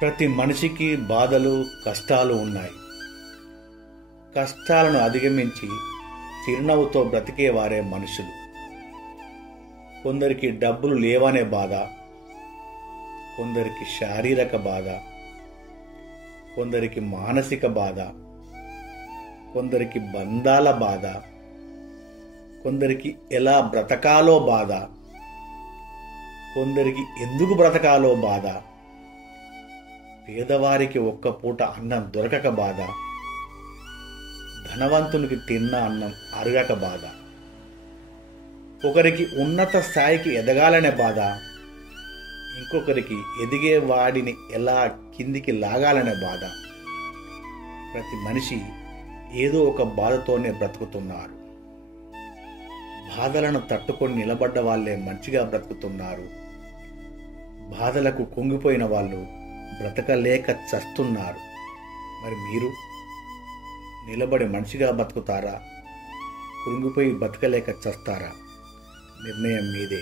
ప్రతి మనిషికి బాధలు కష్టాలు ఉన్నాయి. కష్టాలను అధిగమించి చిరునవ్వుతో బ్రతికేవారే మనుషులు. కొందరికి డబ్బులు లేవనే బాధ, కొందరికి శారీరక బాధ, కొందరికి మానసిక బాధ, కొందరికి బంధాల బాధ, కొందరికి ఎలా బ్రతకాలో బాధ, కొందరికి ఎందుకు బ్రతకాలో బాధ, పేదవారికి ఒక్క పూట అన్నం దొరకక బాధ, ధనవంతునికి తిన్న అన్నం అరగక బాధ, ఒకరికి ఉన్నత స్థాయికి ఎదగాలనే బాధ, ఇంకొకరికి ఎదిగే వాడిని ఎలా కిందికి లాగాలనే బాధ. ప్రతి మనిషి ఏదో ఒక బాధతోనే బ్రతుకుతున్నారు. బాధలను తట్టుకొని నిలబడ్డ వాళ్ళే మంచిగా బ్రతుకుతున్నారు. బాధలకు కుంగిపోయిన వాళ్ళు బ్రతకలేక చస్తున్నారు. మరి మీరు నిలబడి మనిషిగా బతుకుతారా, కృంగిపోయి బతకలేక చస్తారా? నిర్ణయం మీదే.